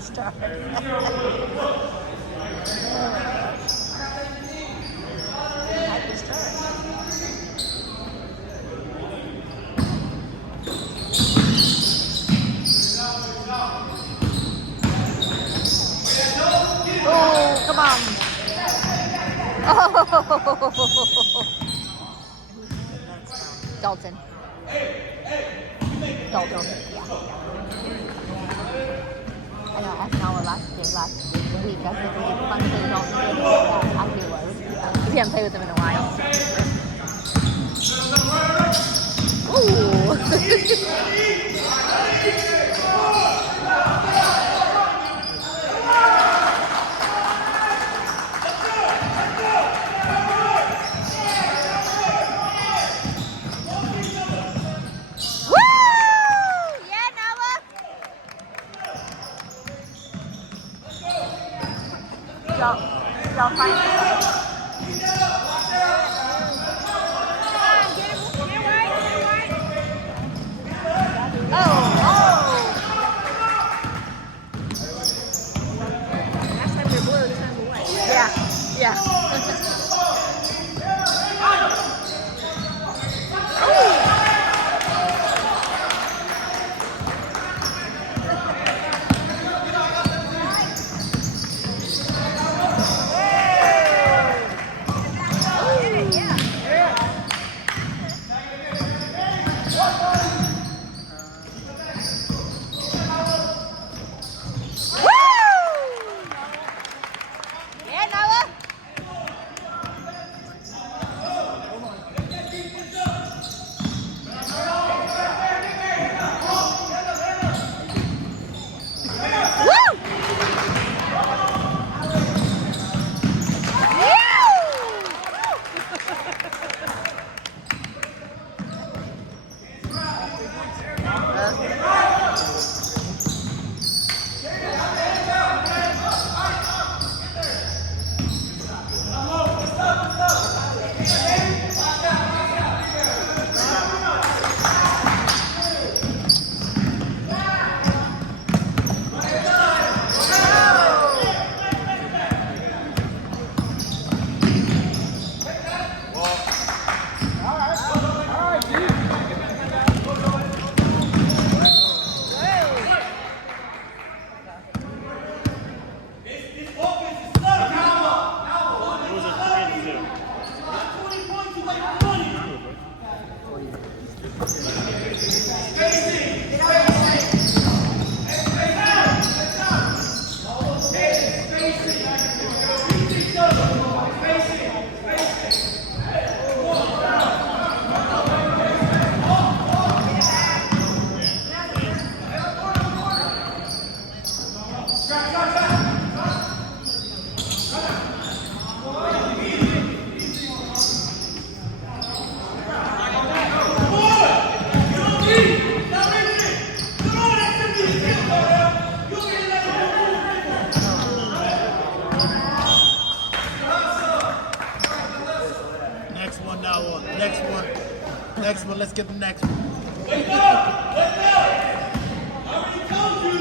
to start. Oh, come on. Oh. Dalton. Dalton, yeah. I know, after our last week, I said we had fun with Dalton. Yeah, I think it was. We haven't played with him in a while. Ooh. Y'all find it. Last time they're blue, this time they're white. Yeah. Next one, let's get the next one. Wake up! Wake up! I already told you!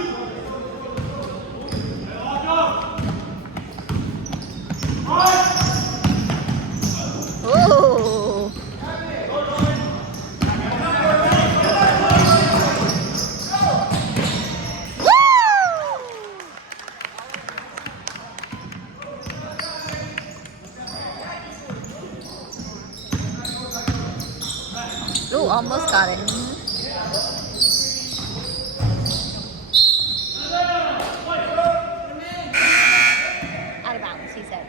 Ooh. Ooh, almost got it. Out of bounds, he said.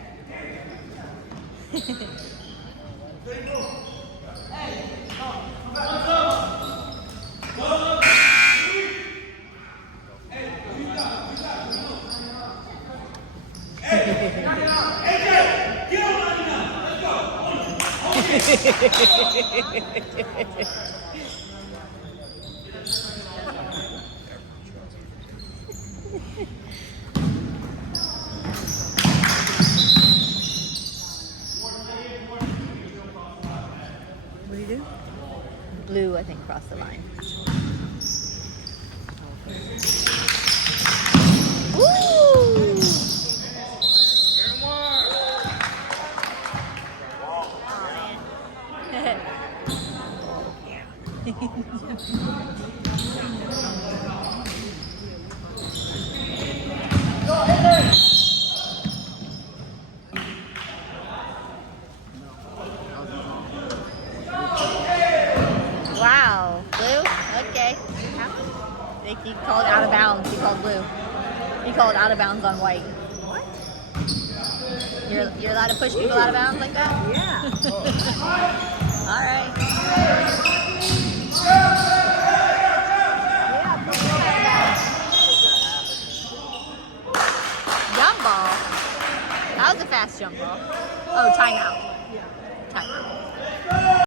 What do you do? Blue, I think, crossed the line. Woo! He called out of bounds. He called blue. He called out of bounds on white. What? You're allowed to push people out of bounds like that? Yeah. All right. Yeah, put me out of bounds. Jump ball. That was a fast jump ball. Oh, timeout.